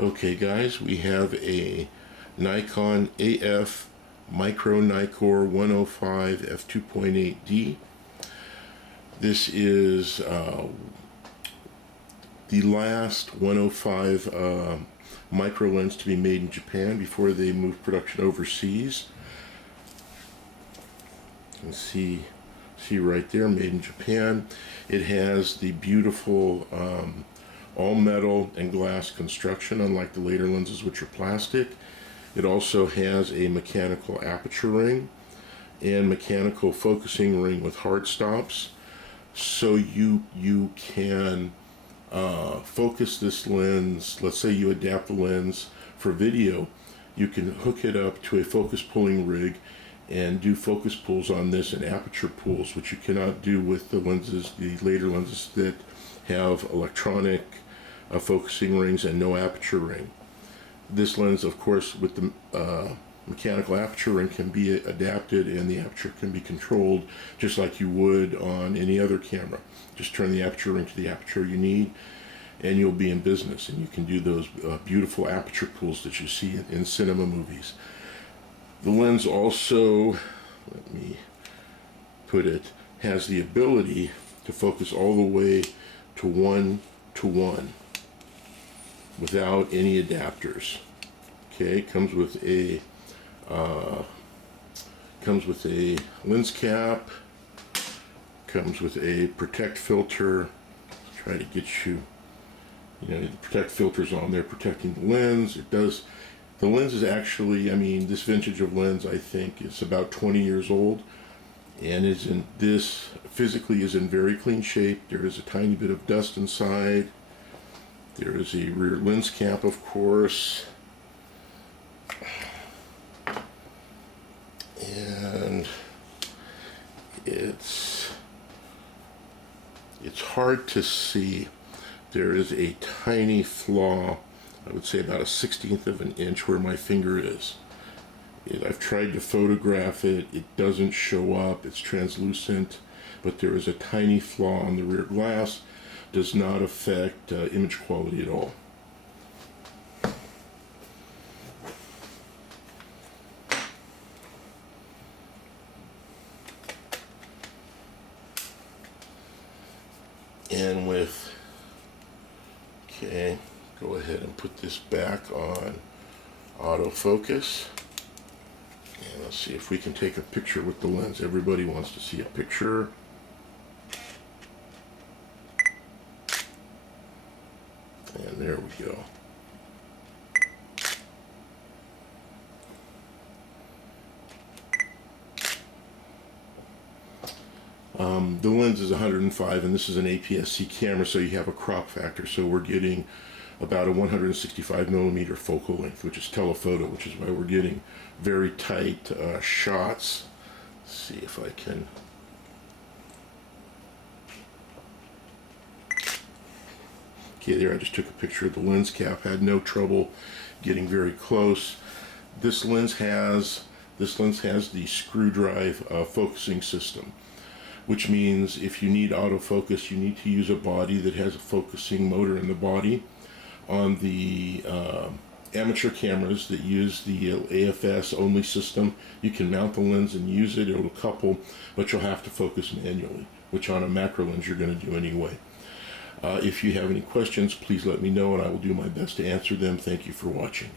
Okay guys, we have a Nikon AF Micro Nikkor 105 f2.8D. This is the last 105 micro lens to be made in Japan before they moved production overseas. You can see right there, made in Japan. It has the beautiful all metal and glass construction, unlike the later lenses which are plastic. It also has a mechanical aperture ring and mechanical focusing ring with hard stops, so you can focus this lens. Let's say you adapt the lens for video, you can hook it up to a focus pulling rig and do focus pulls on this and aperture pulls, which you cannot do with the lenses, the later lenses that have electronic focusing rings and no aperture ring. This lens, of course, with the mechanical aperture ring, can be adapted and the aperture can be controlled just like you would on any other camera. Just turn the aperture ring to the aperture you need and you'll be in business, and you can do those beautiful aperture pulls that you see in cinema movies. The lens also, let me put it, has the ability to focus all the way to 1:1 without any adapters. Okay, comes with a lens cap, comes with a protect filter. Try to get you, the protect filters on there protecting the lens. It does. The lens is actually, this vintage of lens, I think, is about 20 years old, and physically is in very clean shape. There is a tiny bit of dust inside. There is a rear lens cap, of course, and it's hard to see. There is a tiny flaw, I would say about a 1/16 of an inch, where my finger is. I've tried to photograph it. It doesn't show up. It's translucent, but there is a tiny flaw on the rear glass. Does not affect image quality at all. And go ahead and put this back on autofocus. And let's see if we can take a picture with the lens. Everybody wants to see a picture. And there we go. The lens is 105, and this is an APS-C camera, so you have a crop factor. So we're getting about a 165 millimeter focal length, which is telephoto, which is why we're getting very tight shots. Let's see if I can. Okay, there I just took a picture of the lens cap. Had no trouble getting very close. This lens has the screw drive focusing system, which means if you need autofocus, you need to use a body that has a focusing motor in the body. On the amateur cameras that use the AFS only system, you can mount the lens and use it. It'll couple, but you'll have to focus manually, which on a macro lens you're going to do anyway. If you have any questions, please let me know and I will do my best to answer them. Thank you for watching.